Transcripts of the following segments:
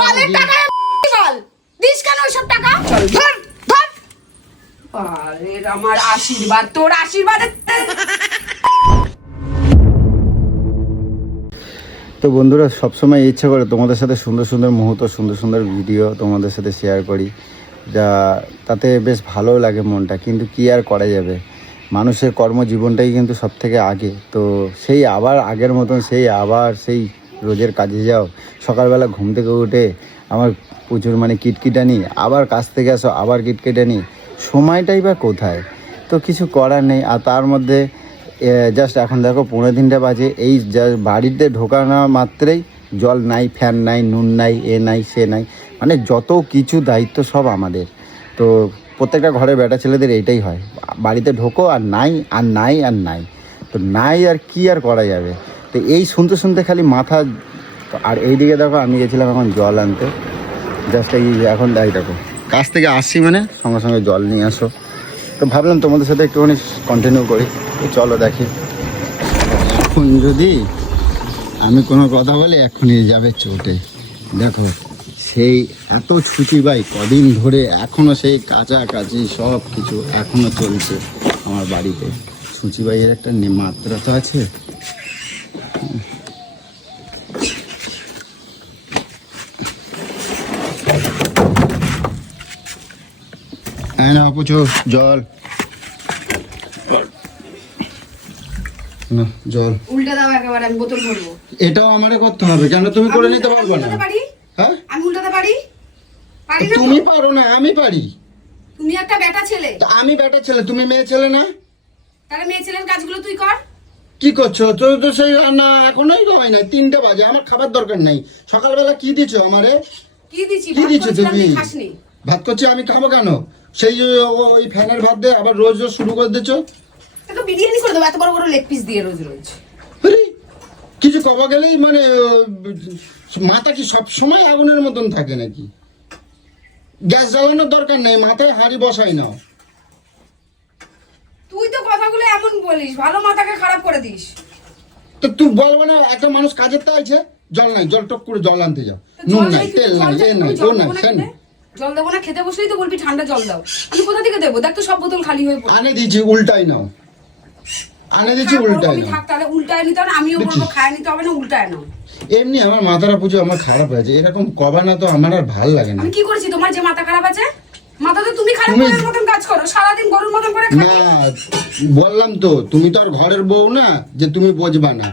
বালের টাকা বল দিস কেন ওইসব টাকা? চল ধর ধর। আরে আমার আশীর্বাদ, তোর আশীর্বাদে। তো বন্ধুরা, সবসময় ইচ্ছা করে তোমাদের সাথে সুন্দর সুন্দর মুহূর্ত, সুন্দর সুন্দর ভিডিও তোমাদের সাথে শেয়ার করি, যা তাতে বেশ ভালো লাগে মনটা। কিন্তু কি আর করা যাবে, মানুষের কর্মজীবনটাই কিন্তু সব থেকে আগে। তো সেই আবার আগের মতন সেই রোজের কাজে যাও, সকালবেলা ঘুম থেকে উঠে আমার প্রচুর কিটকিটানি, আবার কাজ থেকে আসো আবার কিটকিটানি, সময়টাই বা কোথায়। তো কিছু করার নেই। আর তার মধ্যে জাস্ট এখন দেখো 15 বাজে, এই বাড়িতে ঢোকানো মাত্রই জল নাই, ফ্যান নাই, নুন নাই, এ নাই সে নাই, যত কিছু দায়িত্ব সব আমাদের। তো প্রত্যেকটা ঘরে বেটা ছেলেদের এইটাই হয়, বাড়িতে ঢোকো আর নাই আর নাই আর নাই। তো নাই আর কি আর করা যাবে। তো এই শুনতে শুনতে খালি মাথা। আর এইদিকে দেখো আমি গেছিলাম এখন জল আনতে, জাস্ট এই এখন দেখো কাছ থেকে আসছি সঙ্গে সঙ্গে জল নিয়ে আসো। তো ভাবলাম তোমাদের সাথে একটুখানি কন্টিনিউ করি। তো চলো দেখি, এখন যদি আমি কোনো কথা বলি এখনই যাবে চোটে। দেখো সেই এত ছুটি ভাই কদিন ধরে, এখনও সেই কাছাকাছি সব কিছু এখনও চলছে আমার বাড়িতে। সূচি ভাইয়ের একটা মাত্রা তো আছে। হ্যাঁ না পুচো, জল না, জল উল্টা দাও একেবারে, আমি বোতল ভরবো। এটাও আমারে করতে হবে কেন? তুমি করে নিতে পারবে না? হ্যাঁ আমি উল্টাতে পারি? পারি না? তুমি পারো না, আমি পারি। তুমি একটা বেটা ছেলে। আমি বেটা ছেলে, তুমি মেয়ে ছেলে না? তাহলে মেয়ে ছেলের কাজগুলো তুই কর। কি করছো? তো তো সেই না, এখনোই তো হয় না, 3টে বাজে, আমার খাবার দরকার নেই। সকালবেলা কি দিছো আমারে? কি দিছি? কি দিছো তুমি? খাসনি। ভাত করছি, আমি খাবো কেন? সেই ওই ফ্যানের ভাত দিয়ে আবার রোজ রোজ শুরু করে দিচ্ছ। একটু বিরিয়ানি করে দেবো, এত বড় বড় লেগ পিস দিয়ে রোজ রোজ। আরে কিছু কবা গেলেই মাথা কি সব সময় আগুনের মতন থাকে নাকি? গ্যাস জ্বালানোর দরকার নেই, মাথায় হাঁড়ি বসাই নাও। তুই তো কথাগুলো এমন বলিস, ভালো মাথাকে খারাপ করে দিস। তো তুই বলবো না একটা মানুষ কাজের তো আছে, জল নাই, জল টক করে জল আনতে যাও, নুন নাই, তেল নাই, এ নাই, ও নাই, সে নাই। জল দেবো না, খেতে বসলেই তো বলবি ঠান্ডা জল দাও। আমি কোথা থেকে দেবো? দেখ তো সব বোতল খালি হয়ে পড়ে। আনে দিয়েছি, উল্টাই নাও। আনে দিয়েছি, উল্টাই নাও। থাক তাহলে উল্টায় নিতে হবে না, আমিও বলবো খায় নিতে হবে না, উল্টায় নাও। এমনি আমার মাথাটা পুজো আমার খারাপ হয়েছে, এরকম কবা না তো আমার আর ভাল লাগে না। আমি কি করেছি তোমার যে মাথা খারাপ আছে? মাথা তো তুমি খারাপ করার মতন কাজ করো, সারাদিন গরুর মতন করে খাও। না বললাম তো, তুমি তো আর ঘরের বউ না যে তুমি বুঝবা না।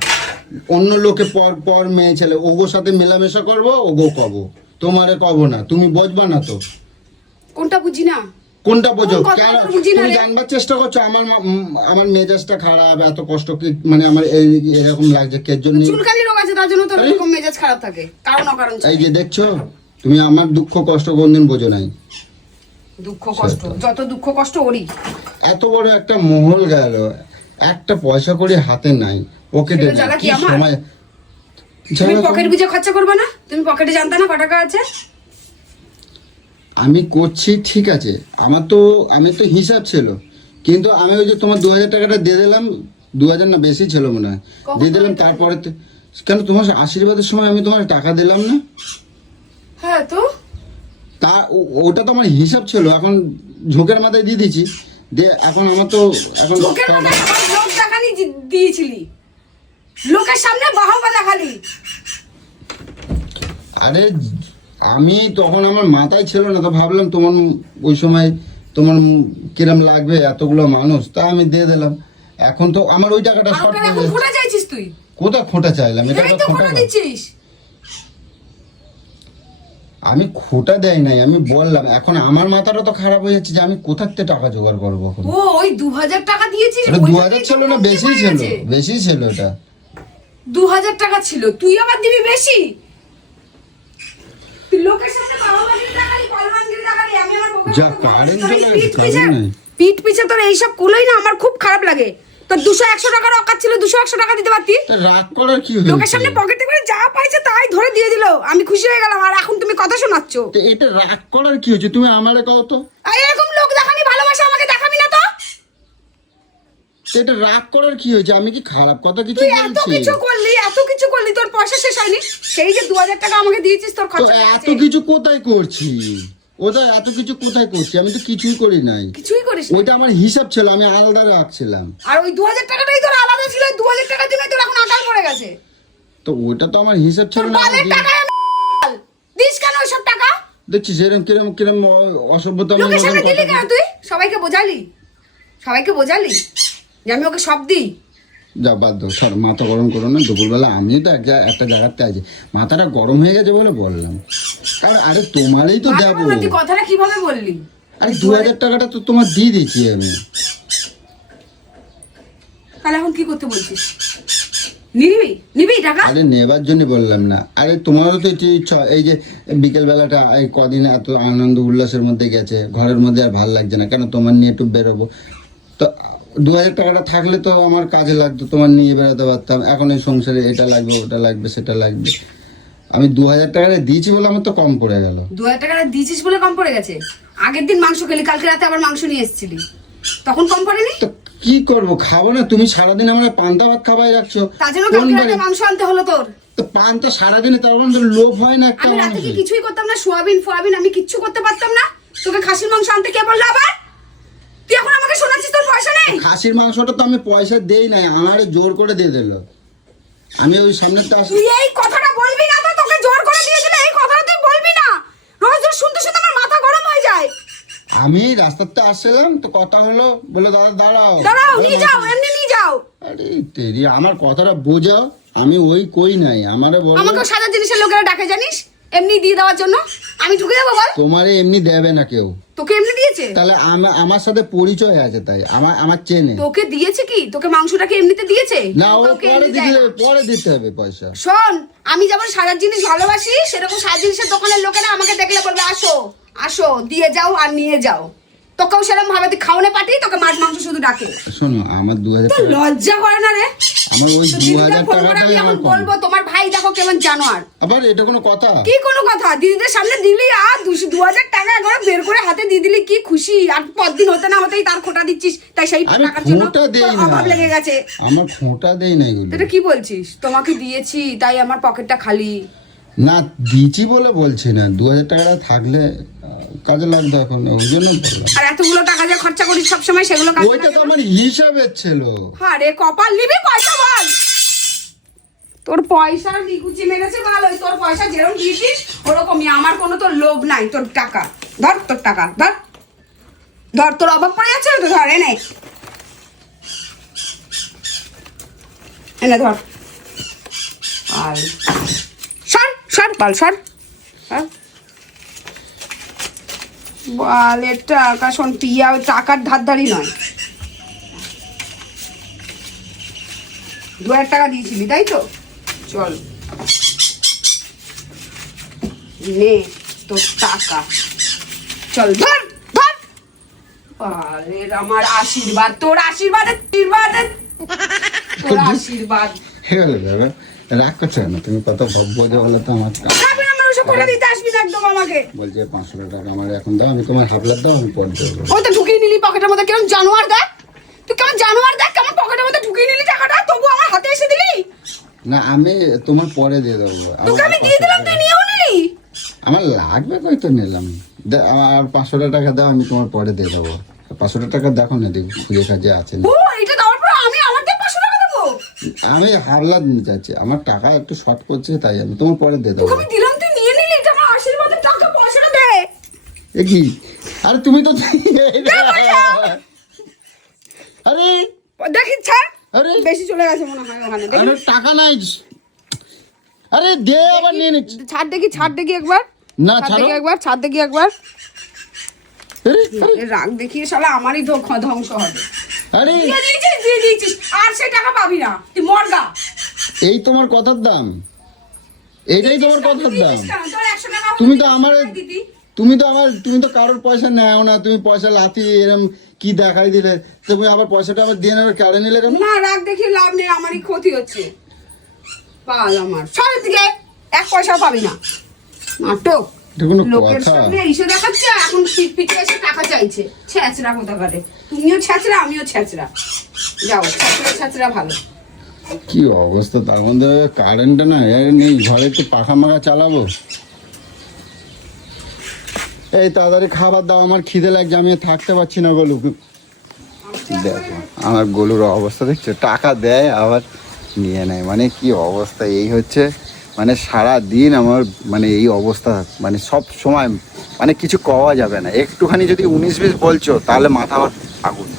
অন্য লোকে পর পর মেয়ে ছেলে ওগোর সাথে মেলামেশা করবো, ওগো কব, তোমারে কব না, তুমি বুঝবা না তো। কোনটা বুঝি না? কোনটা বোঝো? কেন তুমি জানবার চেষ্টা করছো আমার মেজাজটা খারাপ, এত কষ্ট কি আমার এরকম লাগছে কে জন্য? চুলকানি রোগ আছে, তার জন্য তোর এরকম মেজাজ খারাপ থাকে, কারণ অকারণ। এই যে দেখছো, তুমি আমার দুঃখ কষ্ট কোনদিন বোঝো নাই। দুঃখ কষ্ট, যত দুঃখ কষ্ট ওরই। এত বড় একটা মহল গেল, একটা পয়সা করে হাতে নাই, পকেটে নাই, কি সময়? তুমি পকেট বুঝে খরচা করবে না? তুমি পকেটে জানতা না কত টাকা আছে? আমি করছি ঠিক আছে, আমি তো হিসাব ছিল, কিন্তু আমি ওই যে তোমার 2000 টাকাটা দিয়ে দিলাম, 2000 না বেশি ছিল মনে হয়, দিয়ে দিলাম। তারপরে কেন তোমার আশীর্বাদের সময় আমি তোমার টাকা দিলাম না? হ্যাঁ তো তা ওটা তো আমার হিসাব ছিল, এখন ঝোঁকের মাথায় দিয়ে দিচ্ছি। দিয়ে এখন আমার তো এখন ঝোঁকের মাথায় লোক দেখানি দিয়েছিলি, লোকের সামনে বাহবা দেখালি। আরে আমি তখন আমার মাথায় ছিল না, তো ভাবলাম তোমার ওই সময় তোমার কিরম লাগবে এতগুলো মানুষ, তা আমি দিয়ে দিলাম। এখন তো আমার ওই টাকাটা শর্ট হয়ে যাচ্ছে। খোটা চাইছিস তুই? কোথায় খোটা চাইলাম? এটা তো খোটা দিচ্ছিস। আমি খোটা দেয় নাই, আমি বললাম এখন আমার মাথাটা তো খারাপ হয়ে যাচ্ছে যে আমি কোথা থেকে টাকা জোগাড় করবো। ও ওই 2000 টাকা দিয়েছিস? 2000 ছিল না, বেশি ছিল, বেশি ছিল। এটা 2000 টাকা ছিল, তুই আবার দিবি বেশি? লোকের সাথে বাহুবাজির দেখালি, কলমানগিরি দেখালি, আমি আমার যা কারেন্ট চলে গেছে। পিঠ পিছে তোর এইসব কুলোই না, আমার খুব খারাপ লাগে। তোর 200-100 টাকার অকাত ছিল, 200-100 টাকা দিতে পারতি। রাগ করার কি হয়েছে? লোকের সামনে পকেটে করে যা পাইছে তাই ধরে দিয়ে দিল, আমি খুশি হয়ে গেলাম। আর এখন তুমি কথা শোনাচ্ছ। এটা রাগ করার কি হয়েছে? তুমি আমারে কও তো। আর এরকম লোক দেখানি ভালোবাসা আমাকে দেখাবি না তো? এটা রাগ করার কি হয়েছে? আমি কি খারাপ কথা কিছু তুই এত বলছি? কিছু করলি তোর পয়সা শেষ হয়নি। সেই যে 2000 টাকা আমাকে দিয়েছিস তোর তো খরচা এত কিছু কোথায় করছি? ওটা এত কিছু কোথায় করছি? আমি তো কিছুই করি নাই। কিছুই করিস না। ওইটা আমার হিসাব ছিল, আমি আলাদা রাখছিলাম। আর ওই 2000 টাকাটাই তোর আলাদা ছিল। ওই 2000 টাকার জন্য তোর এখন আকাল পড়ে গেছে। তো ওইটা তো আমার হিসাব ছিল তোর না। বালের টাকা দিস কেন ওইসব টাকা? দেখছিস এরকম কিরম কিরম অসভ্যতা আমি লোকের সামনে কথা দিলি কেন বলি। তুই? সবাইকে বোঝালি যে আমি ওকে সব দিই। যা বাদ দাও, সর, মাথা গরম করো না। দুপুরবেলা আমিও তো একটা জায়গাতে আছি, মাথাটা গরম হয়ে গেছে বলে বললাম। কারণ আরে তোমারই তো যাবো। তুই কথাটা কিভাবে বললি? আরে 2000 টাকাটা তো তোমার দিয়ে দিচ্ছি আমি। তাহলে এখন কি করতে বলছিস? নিবি টাকা? আরে নেবার জন্য বললাম না। আরে তোমারও তো এই যে বিকেল বেলাটা এই কদিন এত আনন্দ উল্লাসের মধ্যে গেছে, ঘরের মধ্যে আর ভাল লাগছে না। কেন তোমার নিয়ে একটু বেরোবো, তো 2000 টাকাটা থাকলে তো আমার কাজে লাগতো, তোমার নিয়ে বেরোতে পারতাম। এখন এই সংসারে এটা লাগবে, ওটা লাগবে, সেটা লাগবে। আমি 2000 টাকাটা দিয়েছি বলে আমার তো কম পড়ে গেল। 2000 টাকাটা দিয়েছিস বলে কম পড়ে গেছে? আগের দিন মাংস খেলি, কালকে রাতে আবার মাংস নিয়ে এসেছিলি, তখন কম পড়েনি? তো কি করবো, খাবো না? তুমি সারাদিন আমার পান্তা ভাত খাবাই রাখছো। তার জন্য কোন কালকে বাড়ি? রাতে মাংস আনতে হলো তোর। তো পান্তা সারাদিনে তখন তো লোভ হয় না একটা আমি রাতে কি মানুষের? কিছুই করতাম না? সোয়াবিন আমি কিচ্ছু করতে পারতাম না? তোকে খাসির মাংস আনতে কে বললো আবার? তুই এখন আমাকে শোনাচ্ছিস তোর পয়সা নেই? খাসির মাংসটা তো আমি পয়সা দেই নাই, আমার জোর করে দিয়ে দিল। আমি ওই সামনের তো তুই এই কথাটা বলবি না তো, তোকে জোর করে দিয়ে দিলে এই কথাটা তুই বলবি না। রোজ রোজ শুনতে শুনতে আমার মাথা গরম হয়ে যায়। আমি রাস্তাতে আসছিলাম তো কথা হলো, বলে দাদা দাঁড়াও নিয়ে যাও, এমনি নিয়ে যাও। আরে তেরি, আমার কথাটা বোঝাও। আমি ওই কই নাই, আমারে বলো। আমাকে সাদা জিনিসের লোকেরা ডাকে জানিস, এমনি দিয়ে দেওয়ার জন্য। আমি ঢুকে যাবো বল? তোমারে এমনি দেবে না কেউ। তোকে এমনি দিয়েছে? তাহলে আমার সাথে পরিচয় আছে, তাই আমার চেনে। তোকে দিয়েছে কি? তোকে মাংসটাকে এমনিতে দিয়েছে? না, ও কাউকে পরে এমনি দেয় দিতে না। হবে, পরে দিতে হবে পয়সা। শোন, আমি যেমন সাদা জিনিস ভালোবাসি, সেরকম সাদা জিনিসের দোকানের লোকেরা আমাকে দেখলে বলবে আসো আসো, দিয়ে যাও আর নিয়ে যাও। তোকেও সেরকম ভাবে তুই খাওয়ানে পাঠিয়ে তোকে মাছ মাংস শুধু ডাকে। শোনো, আমার 2000 তো টাকা, লজ্জা করে না রে? আমার ওই তো দিদিদের 2000 ফোন করে আমি টাকাটাই এখন আমার কম। বলবো তোমার ভাই দেখো কেমন জানোয়ার। আবার এটা কোনো কথা? কি কোনো কথা? দিদিদের সামনে দিলি আর 2000 টাকা একবার বের করে হাতে দিয়ে দিলি, কি খুশি। আর পরদিন হতে না হতেই তার খোটা দিচ্ছিস, তাই সেই আমি টাকার জন্য খোঁটা দেই তোর না। অভাব লেগে গেছে। আমার খোঁটা দেই না এগুলো। এটা কি বলছিস? তোমাকে দিয়েছি তাই আমার পকেটটা খালি? না, দিচ্ছি বলে বলছি না। 2000 টাকাটা থাকলে কাজে লাগতো এখন, ওই জন্য বললাম। আর এতগুলো টাকা যে খরচা করিস সবসময়, সেগুলো কাজে ওইটা লাগে তো না? আমার হিসাবের ছিল। আরে কপাল, নিবি পয়সা বল? তোর পয়সা নিকুচি মেরেছে ভালো। তোর পয়সা যেরকম দিয়েছিস ওরকমই। আমার কোনো তোর লোভ নাই। তোর টাকা ধর, তোর টাকা ধর ধর। তোর অভাব পড়ে যাচ্ছে তো, ধর এনে এনে ধর। আর সর সর বাল, সর। বালের টাকা। শোন, পিয়া ওই টাকার ধারধারি নয়। 2000 টাকা দিয়েছিলি তাই তো? চল নে তোর টাকা, চল ধর ধর। বালের আমার আশীর্বাদ, তোর আশীর্বাদ তোর আশীর্বাদ। রাগ করছো না তুমি? কত ভব্য যে বলো তো আমার। খাবি না, আমার ওসব করে দিতে আসবি না একদম আমাকে। বলছে 500 টাকা আমার এখন দাও, আমি তোমার হাফলার দাও, আমি পরে দেবো। ওই তো ঢুকিয়ে নিলি পকেটের মধ্যে। কেমন জানোয়ার দেখ তুই, কেমন জানোয়ার দেখ, কেমন পকেটের মধ্যে ঢুকিয়ে নিলি টাকাটা, তবু আমার হাতে এসে দিলি। না, আমি তোমার পরে দিয়ে দেবো। তোকে আমি দিয়ে দিলাম, তুই নিয়েও নিলি। আমার লাগবে কই তো নিলাম। আমার 500 টাকা দাও, আমি তোমার পরে দিয়ে দেবো। 500 টাকা দেখো না, দেখো খুঁজে খাজে আছে না। ও, এটা দেওয়ার পর আমি আমার দিয়ে 500 টাকা দেবো? আমি হাফলার নিতে চাচ্ছি, আমার টাকা একটু শর্ট করছে, তাই আমি তোমার পরে দিয়ে দেবো। তোকে আমি দিলাম, তুই নিয়ে নিলি। এটা আমার আশীর্বাদের টাকা, পয়সাটা দে। এ কি? আরে তুমি তো আরে দেখি ছাড়। আরে বেশি চলে গেছে মনে হয় ওখানে। দেখি আরে টাকা নাই। আরে দে, আবার নিয়ে নিচ্ছি। ছাড় দেখি, ছাড় দেখি একবার। না, ছাড় ছাড়ো। দেখি একবার, ছাড় দেখি একবার। আরে রাগ দেখিয়ে শালা আমারই ধ্বংস হবে। আরে দিয়ে দিয়েছিস আর সে টাকা পাবি না, তুই মরগা। এই তোমার কথার দাম, এইটাই তোমার কথার দাম। তোর 100 টাকা তুমি তো আমার দিদি। তুমি তো কারোর পয়সা নেও না। তুমি পয়সা লাথি এরম কি দেখাই দিলে, তুমি আবার পয়সাটা আবার দিয়ে নেবে, কেড়ে নিলে কেন? না, রাগ দেখিয়ে লাভ নেই, আমারই ক্ষতি হচ্ছে। পাল আমার সরের দিকে, 1 পয়সা পাবি না। নাটক। এটা কোনো লোকের কথা? সামনে এসে দেখাচ্ছে, এখন পিঠ পিঠে এসে টাকা চাইছে। ছেঁচড়া কোথাকারে। তুমিও ছেঁচড়া, আমিও ছেঁচড়া। যাও, ছাত্রা ছাত্রা ভালো। কি অবস্থা, তার মধ্যে কারেন্টটা না নেই, ঘরে একটু পাখা মাখা চালাবো। এই তাড়াতাড়ি খাবার দাও, আমার খিদে লাগছে, আমি আর থাকতে পারছি না গোলু। দেখো আমার গোলুর অবস্থা দেখছো, টাকা দেয় আবার নিয়ে নেয়, মানে কি অবস্থা। এই হচ্ছে মানে সারা দিন আমার মানে এই অবস্থা, মানে সব সময় মানে কিছু কওয়া যাবে না। একটুখানি যদি 19-20 বলছো তাহলে মাথা আগুন।